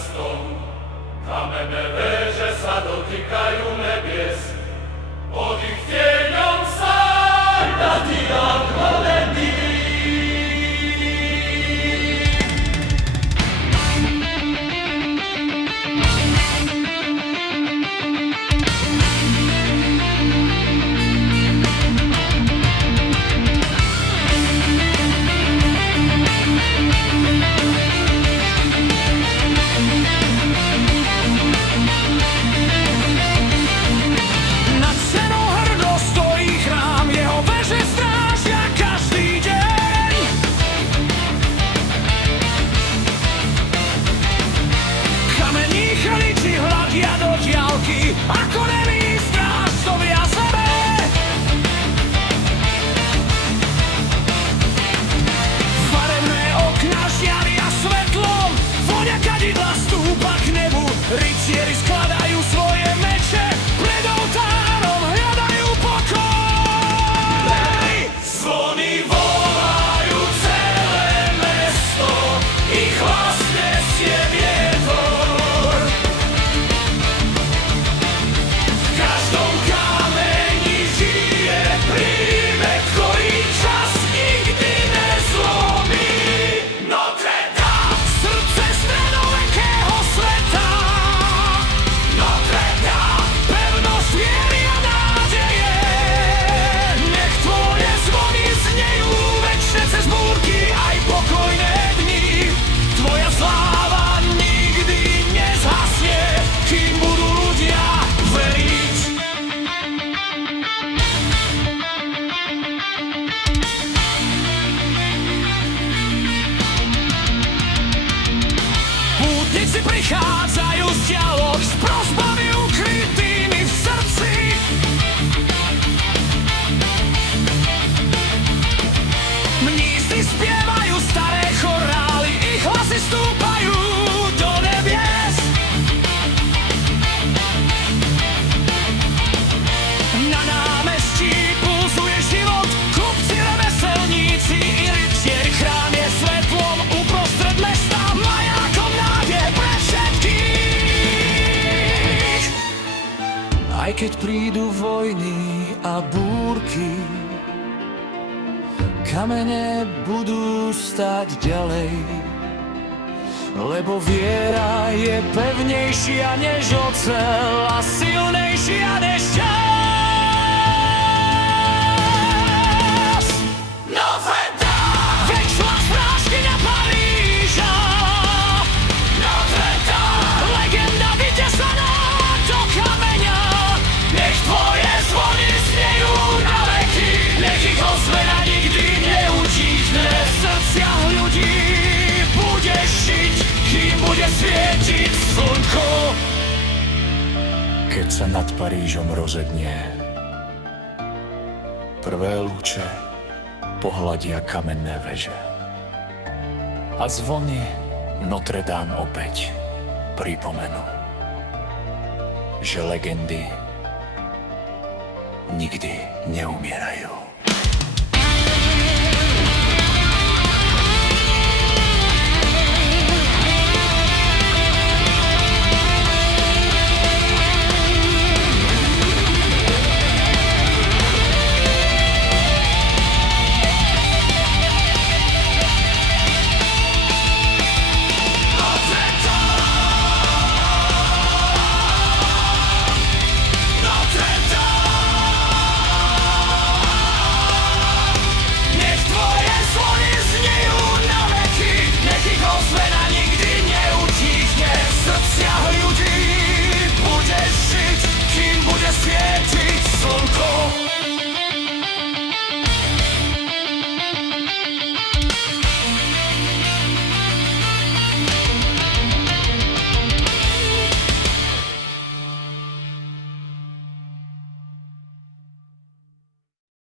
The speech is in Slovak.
mestom. Kamenné veže sa dotýkajú nebies, pod ich tieňom sa nadýva kolený. Ako nemí strážcovia sebe. Farebné okná žiaria svetlom, vôňa kadidla stúpa k nebu. Rytieri skladajú svoje meče, pred oltárom hľadajú pokoj. Zvony volajú celé mesto, ich hlas nesie vietor. V každom kameni žije príbeh, ktorý čas nikdy nezlomí. Notre Dame, Srdce stredovekého sveta. Notre Dame, Pevnosť viery a nádeje. Nech tvoje zvony znejú večne cez búrky aj pokojné dni. Tvoja sláva nikdy nezhasne, kým budú ľudia veriť. Pútnici prichádzajú z diaľok s prosbami ukrytými v srdci. Mnísi spievajú staré chorály, ich hlasy stúpajú do nebies. Na námestí pulzuje život, kupci, remeselníci i rytieri. Chrám je svetlom uprostred mesta, majákom nádej pre všetkých. Aj keď prídu vojny a búrky, kamene budú stáť ďalej, lebo viera je pevnejšia než oceľ a silnejšia než čas. Notre Dame, Večná strážkyňa Paríža, Notre Dame, legenda vytesaná do kameňa. nech tvoje zvony znejú na veky, nech ich ozvena nikdy neutíchne. V srdciach ľudí budeš žiť, Kým bude svietiť slnko, keď sa nad Parížom rozednie. Prvé lúče pohľadia kamenné veže a zvony Notre Dame opäť pripomenú, že legendy nikdy neumierajú.